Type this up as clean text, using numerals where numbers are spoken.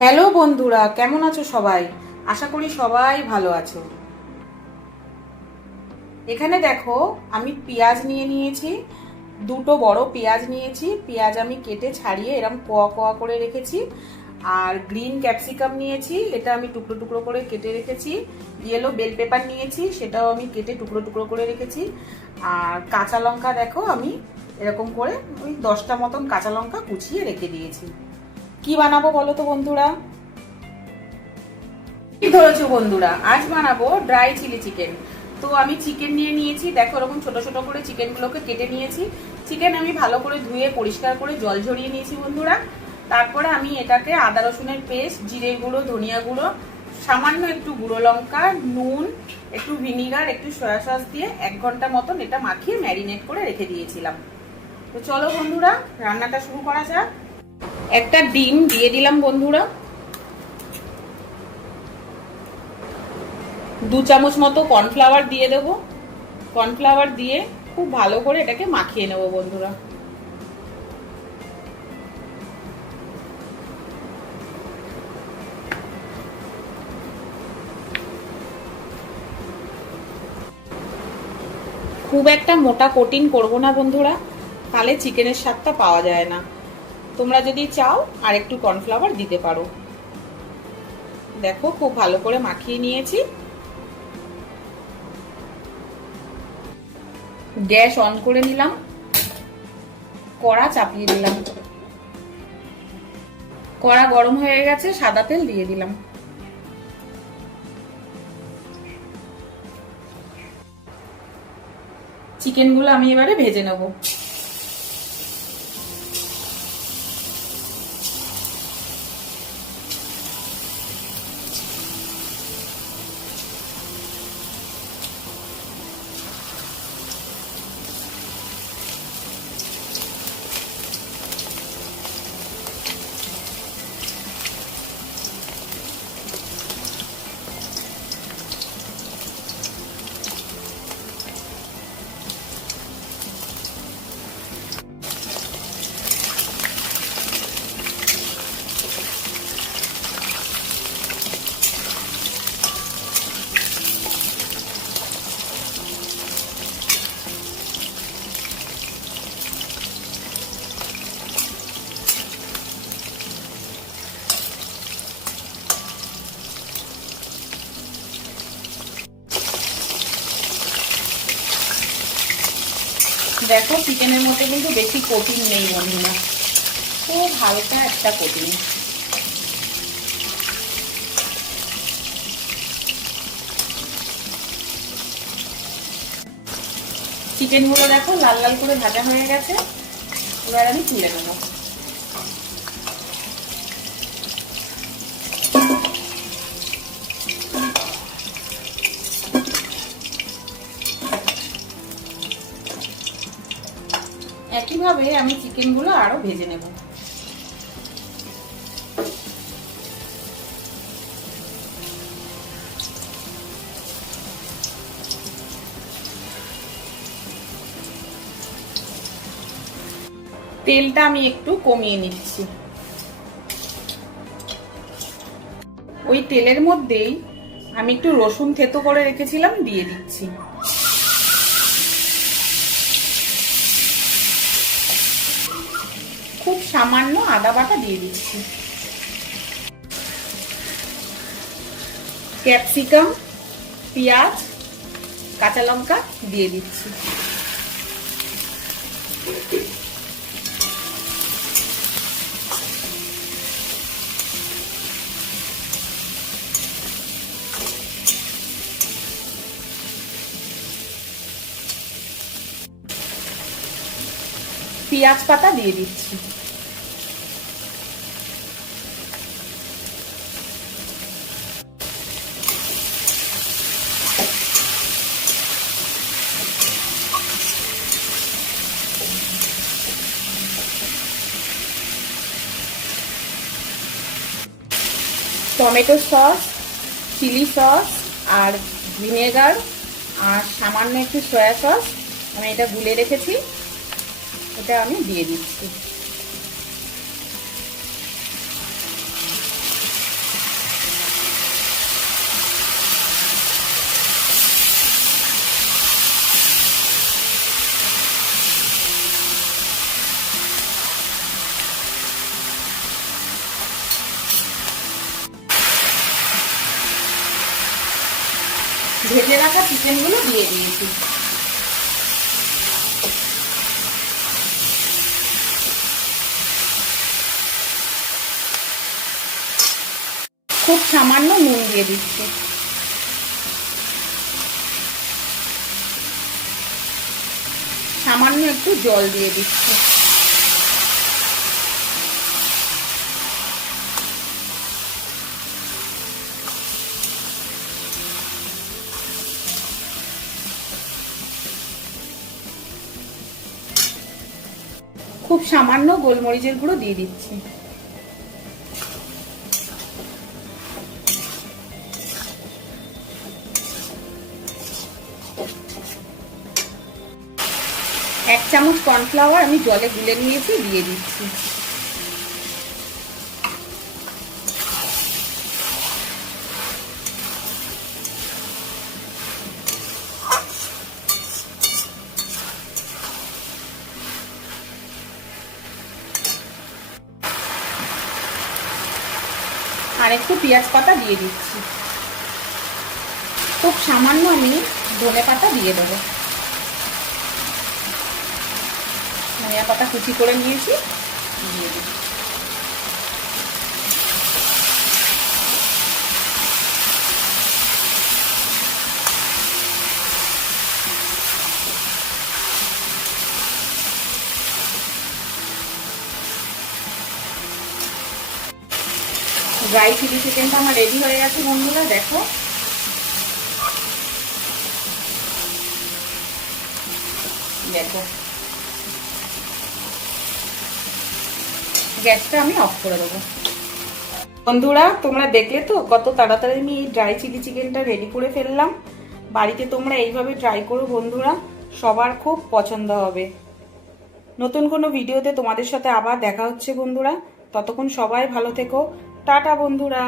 Hello বন্ধুরা, কেমন আছো সবাই? আশা করি সবাই ভালো আছো। এখানে দেখো, আমি পেঁয়াজ নিয়ে নিয়েছি, দুটো বড় পেঁয়াজ নিয়েছি। পেঁয়াজ আমি কেটে ছাড়িয়ে এরকম কোয়া কোয়া করে রেখেছি। আর গ্রিন ক্যাপসিকাম নিয়েছি, এটা আমি টুকরো টুকরো করে কেটে রেখেছি। ইয়েলো বেল পেপার নিয়েছি, সেটাও আমি কেটে টুকরো টুকরো করে রেখেছি। আর কাঁচা লঙ্কা দেখো, আমি এরকম করে ওই 10টা মতন কাঁচা লঙ্কা কুচিয়ে রেখে দিয়েছি। কি বানাবো বলো তো বন্ধুরা? কি ধরেছো বন্ধুরা, আজ বানাবো ড্রাই চিলি চিকেন। তো আমি চিকেন নিয়ে নিয়েছি, দেখো এরকম ছোট ছোট করে চিকেনগুলোকে কেটে নিয়েছি। চিকেন আমি ভালো করে ধুয়ে পরিষ্কার করে জল ঝরিয়ে নিয়েছি বন্ধুরা। তারপরে আমি এটাকে আদা রসুনের পেস্ট, জিরে গুঁড়ো, ধনিয়া গুঁড়ো, সামান্য একটু গুঁড়ো লঙ্কা, নুন, একটু ভিনিগার, একটু সয়া সস দিয়ে 1 ঘন্টা মতন এটা মাখিয়ে ম্যারিনেট করে রেখে দিয়েছিলাম। তো চলো বন্ধুরা, রান্নাটা শুরু করা যাক। একটা ডিম দিয়ে দিলাম বন্ধুরা। 2 চামচ মতো কর্নফ্লাওয়ার দিয়ে দেবো। কর্নফ্লাওয়ার দিয়ে খুব ভালো করে এটাকে মাখিয়ে নেব বন্ধুরা। খুব একটা মোটা কোটিং করব না বন্ধুরা, তাহলে চিকেনের স্বাদটা পাওয়া যায় না। তোমরা যদি চাও আর একটু কর্নফ্লাওয়ার দিতে পারো। দেখো খুব ভালো করে মাখিয়ে নিয়েছি। গ্যাস অন করে নিলাম, কড়া চাপিয়ে দিলাম। কড়া গরম হয়ে গেছে, সাদা তেল দিয়ে দিলাম। চিকেনগুলো আমি এবারে ভেজে নেব। দেখো চিকেনের মধ্যে কিন্তু বেশি কোটিং নেই বন্ধুরা, খুব হালকা একটা কোটিং। চিকেনগুলো দেখো লাল লাল করে ভাজা হয়ে গেছে, এবার আমি তুলে নেব। একইভাবে আমি চিকেনগুলো আরো ভেজে নেব। তেলটা আমি একটু কমিয়ে নিচ্ছি। ওই তেলের মধ্যেই আমি একটু রসুন থেতো করে রেখেছিলাম, দিয়ে দিচ্ছি। খুব সামান্য আদা বাটা দিয়ে দিচ্ছি। ক্যাপসিকাম, পেঁয়াজ, কাঁচা লঙ্কা দিয়ে দিচ্ছি। পেঁয়াজ পাতা দিয়ে দিচ্ছি। টমেটো সস, চিলি সস আর ভিনেগার আর সামান্য একটু সয়া সস আমি এটা গুলে রেখেছি, এটা আমি দিয়ে দিচ্ছি। ভেজে রাখা চিকেনগুলো দিয়ে দিয়েছি। খুব সামান্য নুন দিয়ে দিচ্ছি। সামান্য একটু জল দিয়ে দিচ্ছি। খুব সামান্য গোলমরিচের গুঁড়ো দিয়ে দিচ্ছি। এক চামচ কর্নফ্লাওয়ার আমি জলে গুলে নিয়েছি, দিয়ে দিচ্ছি। আর একটু পেঁয়াজ পাতা দিয়ে দিচ্ছি। খুব সামান্য আমি ধনে পাতা দিয়ে দেবো। ধনিয়া পাতা কুচি করে নিয়েছি, দিয়ে দিচ্ছি। ড্রাই চিলি চিকেনটা আমার রেডি হয়ে গেছে বন্ধুরা, দেখো। দেখো, গ্যাসটা আমি অফ করে দেবো। বন্ধুরা তোমরা দেখলে তো কত তাড়াতাড়ি আমি এই ড্রাই চিলি চিকেনটা রেডি করে ফেললাম। বাড়িতে তোমরা এইভাবে ট্রাই করো বন্ধুরা, সবার খুব পছন্দ হবে। নতুন কোনো ভিডিওতে তোমাদের সাথে আবার দেখা হচ্ছে বন্ধুরা। ততক্ষণ সবাই ভালো থেকো। টাটা বন্ধুরা।